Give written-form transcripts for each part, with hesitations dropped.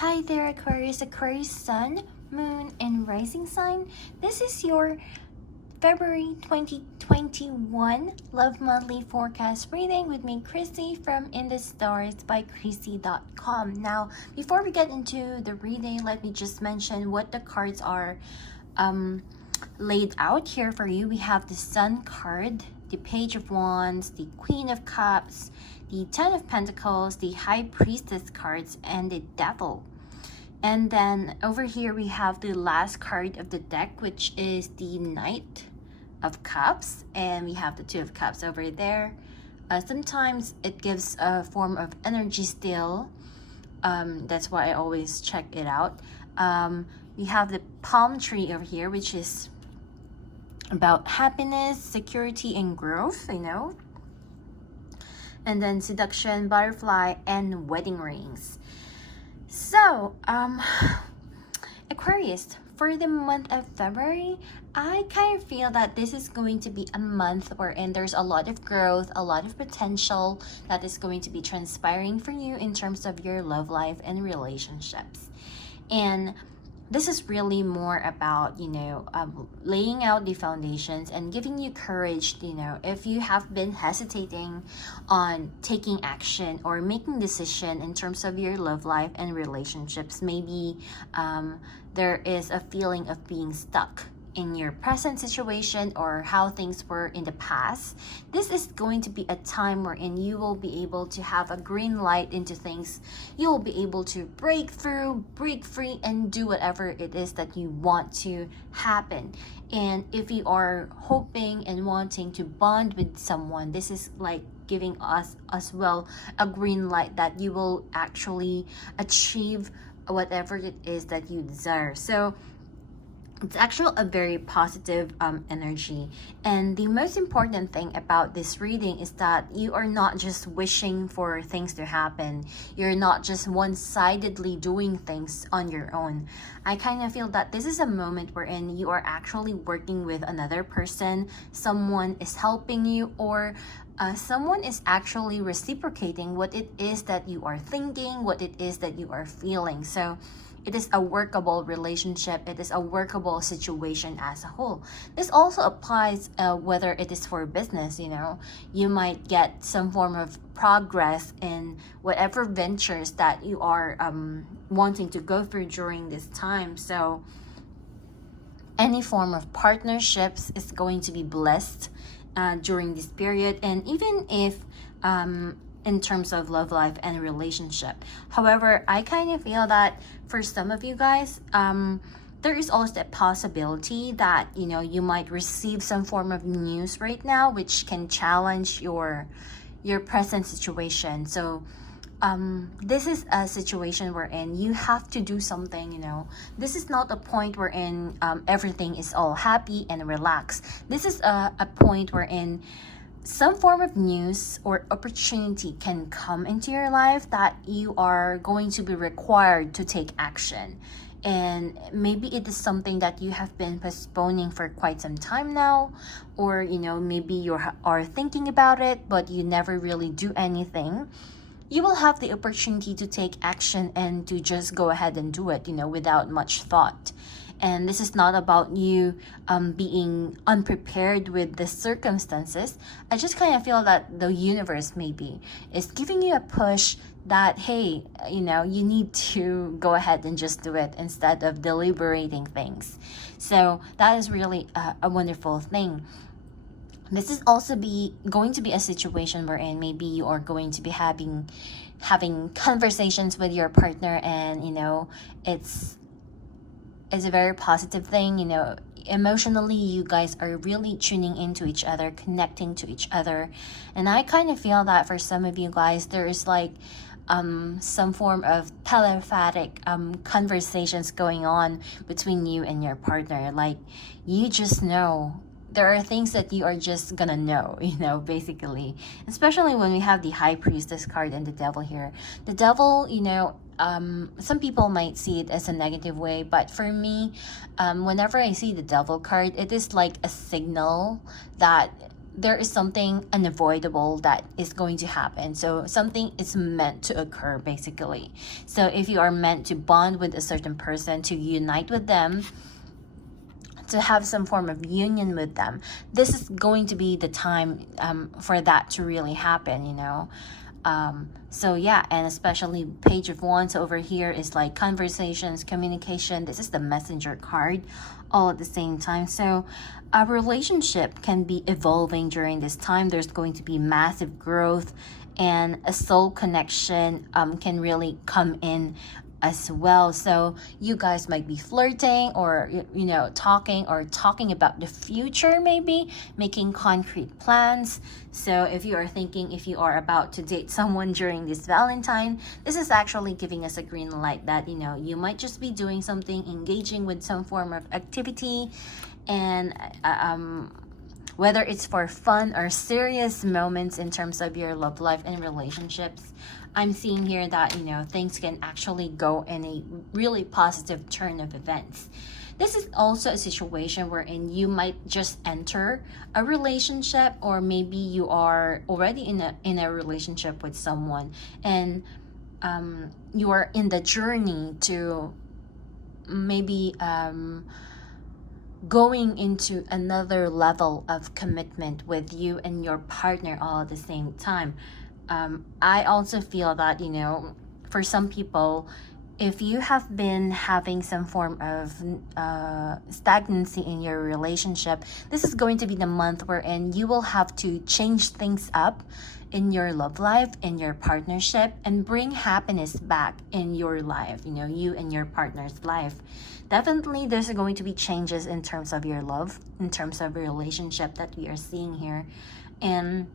Hi there, Aquarius, Aquarius Sun, Moon, and Rising sign. This is your February 2021 Love Monthly Forecast reading with me, Krissy, from In the Stars by Krissy.com. Now, before we get into the reading, let me just mention what the cards are laid out here for you. We have the Sun card, the Page of Wands, the Queen of Cups, the Ten of Pentacles, the High Priestess cards, and the Devil. And then over here we have the last card of the deck, which is the Knight of Cups, and we have the Two of Cups over there. Sometimes it gives a form of energy still. That's why I always check it out. We have the palm tree over here, which is about happiness, security, and growth, and then seduction, butterfly, and wedding rings. So Aquarius, for the month of February, I kind of feel that this is going to be a month wherein there's a lot of growth, a lot of potential that is going to be transpiring for you in terms of your love life and relationships. And this is really more about, laying out the foundations and giving you courage, if you have been hesitating on taking action or making decision in terms of your love life and relationships. Maybe there is a feeling of being stuck in your present situation or how things were in the past. This is going to be a time wherein you will be able to have a green light into things. You will be able to break through, break free, and do whatever it is that you want to happen. And if you are hoping and wanting to bond with someone, this is like giving us as well a green light that you will actually achieve whatever it is that you desire. So it's actually a very positive energy. And the most important thing about this reading is that you are not just wishing for things to happen. You're not just one-sidedly doing things on your own. I kind of feel that this is a moment wherein you are actually working with another person. Someone is helping you, or someone is actually reciprocating what it is that you are thinking, what it is that you are feeling. So it is a workable relationship. It is a workable situation as a whole. This also applies whether it is for business, You might get some form of progress in whatever ventures that you are wanting to go through during this time. So any form of partnerships is going to be blessed during this period. And even if in terms of love life and relationship. However, I kind of feel that for some of you guys, there is also a possibility that, you might receive some form of news right now, which can challenge your present situation. So this is a situation wherein you have to do something, This is not a point wherein everything is all happy and relaxed. This is a point wherein some form of news or opportunity can come into your life that you are going to be required to take action. And maybe it is something that you have been postponing for quite some time now, or maybe you are thinking about it but you never really do anything. You will have the opportunity to take action and to just go ahead and do it, without much thought. And this is not about you being unprepared with the circumstances. I just kind of feel that the universe maybe is giving you a push that, hey, you need to go ahead and just do it instead of deliberating things. So that is really a wonderful thing. This is also going to be a situation wherein maybe you are going to be having conversations with your partner, and it's a very positive thing. Emotionally, you guys are really tuning into each other, connecting to each other. And I kind of feel that for some of you guys, there is like some form of telepathic conversations going on between you and your partner. Like, you just know. There are things that you are just gonna know, basically. Especially when we have the High Priestess card and the Devil here. The Devil, some people might see it as a negative way, but for me, whenever I see the Devil card, it is like a signal that there is something unavoidable that is going to happen. So something is meant to occur, basically. So if you are meant to bond with a certain person, to unite with them, to have some form of union with them, this is going to be the time for that to really happen, you know. So yeah, and especially Page of Wands over here is like conversations, communication. This is the Messenger card all at the same time. So a relationship can be evolving during this time. There's going to be massive growth, and a soul connection can really come in as well. So you guys might be flirting, or you know, talking about the future, maybe making concrete plans. So if you are thinking, if you are about to date someone during this Valentine, this is actually giving us a green light that, you know, you might just be doing something, engaging with some form of activity, and whether it's for fun or serious moments in terms of your love life and relationships, I'm seeing here that, you know, things can actually go in a really positive turn of events. This is also a situation wherein you might just enter a relationship, or maybe you are already in a relationship with someone, and you are in the journey to maybe going into another level of commitment with you and your partner all at the same time. I also feel that, you know, for some people, if you have been having some form of stagnancy in your relationship, this is going to be the month wherein you will have to change things up in your love life, in your partnership, and bring happiness back in your life, you know, you and your partner's life. Definitely there's going to be changes in terms of your love, in terms of relationship that we are seeing here. And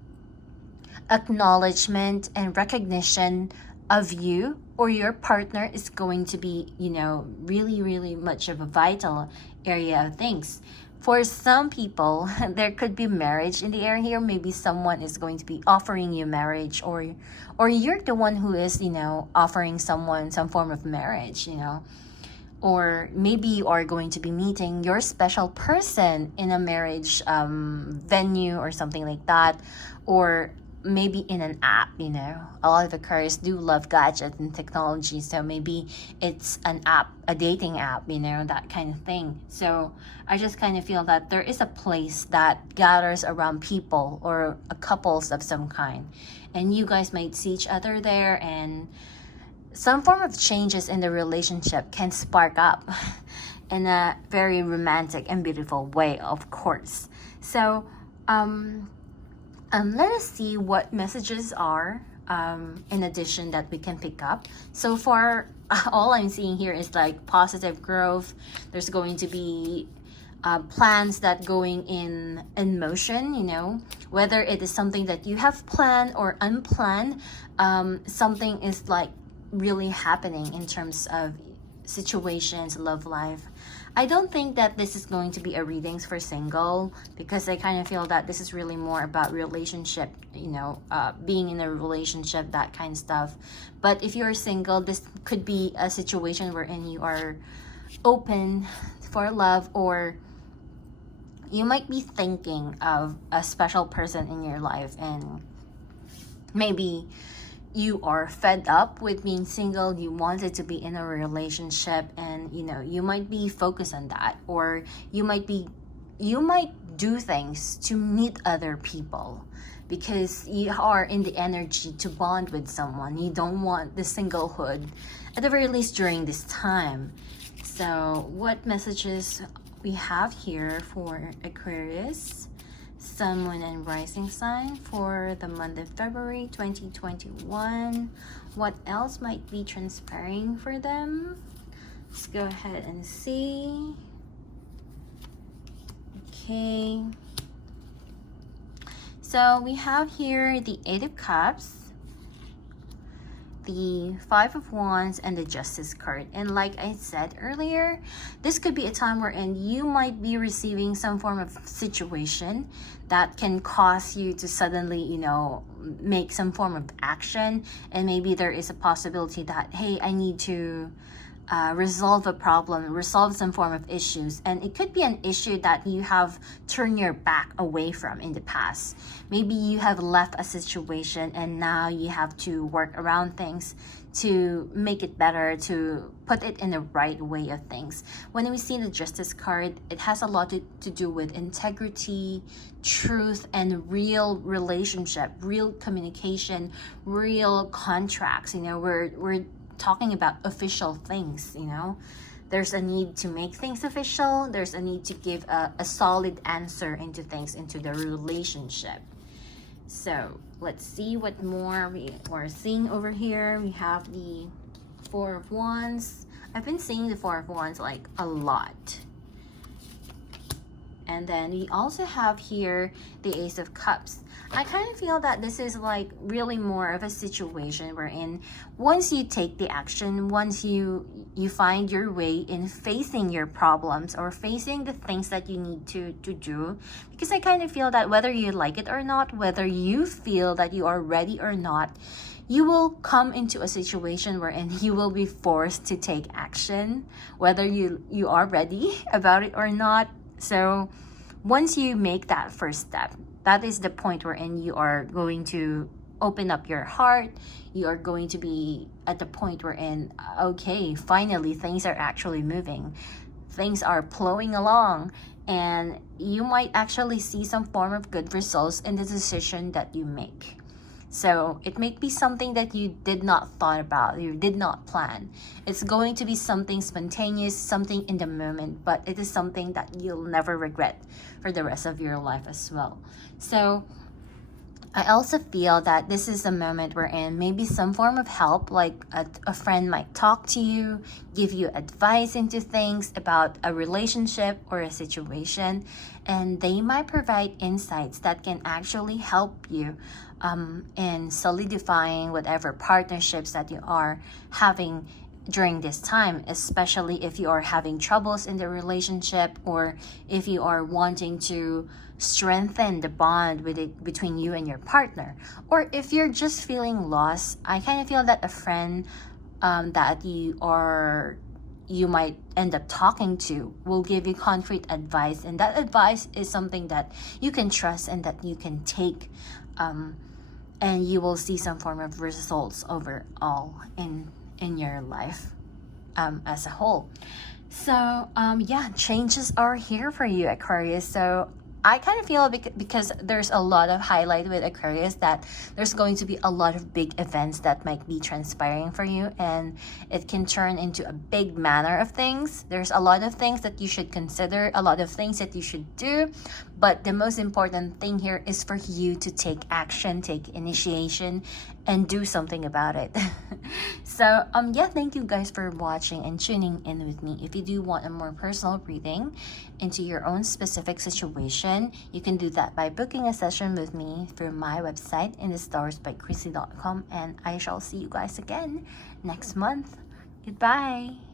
acknowledgement and recognition of you or your partner is going to be, you know, really much of a vital area of things. For some people, there could be marriage in the air here. Maybe someone is going to be offering you marriage, or you're the one who is, you know, offering someone some form of marriage, you know. Or maybe you are going to be meeting your special person in a marriage venue or something like that. Or maybe in an app, you know. A lot of Aquarius do love gadgets and technology, so maybe it's an app, a dating app, you know, that kind of thing. So I just kind of feel that there is a place that gathers around people or couples of some kind, and you guys might see each other there, and some form of changes in the relationship can spark up in a very romantic and beautiful way, of course. So let us see what messages are in addition that we can pick up. So far, all I'm seeing here is like positive growth. There's going to be plans that going in motion, you know, whether it is something that you have planned or unplanned. Something is like really happening in terms of situations, love life. I don't think that this is going to be a readings for single, because I kind of feel that this is really more about relationship, you know, being in a relationship, that kind of stuff. But if you're single, this could be a situation wherein you are open for love, or you might be thinking of a special person in your life, and maybe you are fed up with being single, you wanted to be in a relationship, and you know, you might be focused on that, or you might do things to meet other people because you are in the energy to bond with someone. You don't want the singlehood, at the very least during this time. So what messages we have here for Aquarius, Sun, Moon, and Rising sign for the month of February 2021. What else might be transpiring for them? Let's go ahead and see. Okay. So we have here the Eight of Cups, the Five of Wands, and the Justice card. And like I said earlier, this could be a time wherein you might be receiving some form of situation that can cause you to suddenly, you know, make some form of action. And maybe there is a possibility that, hey, I need to resolve a problem, resolve some form of issues. And it could be an issue that you have turned your back away from in the past. Maybe you have left a situation and now you have to work around things to make it better, to put it in the right way of things. When we see the Justice card, it has a lot to do with integrity, truth, and real relationship, real communication, real contracts. You know, we're talking about official things. You know, there's a need to make things official. There's a need to give a solid answer into things, into the relationship. So let's see what more we are seeing over here. We have the Four of Wands. I've been seeing the Four of Wands like a lot. And then we also have here the Ace of Cups. I kind of feel that this is like really more of a situation wherein once you take the action, once you find your way in facing your problems or facing the things that you need to do, because I kind of feel that whether you like it or not, whether you feel that you are ready or not, you will come into a situation wherein you will be forced to take action, whether you are ready about it or not. So once you make that first step, that is the point wherein you are going to open up your heart. You are going to be at the point wherein, okay, finally things are actually moving. Things are plowing along, and you might actually see some form of good results in the decision that you make. So it may be something that you did not thought about, you did not plan. It's going to be something spontaneous, something in the moment, but it is something that you'll never regret for the rest of your life as well. So I also feel that this is a moment wherein maybe some form of help, like a friend might talk to you, give you advice into things about a relationship or a situation, and they might provide insights that can actually help you in solidifying whatever partnerships that you are having during this time, especially if you are having troubles in the relationship, or if you are wanting to strengthen the bond between you and your partner, or if you're just feeling lost. I kind of feel that a friend that you might end up talking to will give you concrete advice, and that advice is something that you can trust and that you can take, and you will see some form of results overall in your life as a whole. So yeah, changes are here for you, Aquarius. So I kind of feel because there's a lot of highlight with Aquarius that there's going to be a lot of big events that might be transpiring for you, and it can turn into a big manner of things. There's a lot of things that you should consider, a lot of things that you should do, but the most important thing here is for you to take action, take initiation, and do something about it. So yeah, thank you guys for watching and tuning in with me. If you do want a more personal reading into your own specific situation, you can do that by booking a session with me through my website in the stores by Krissy.com, and I shall see you guys again next month. Goodbye.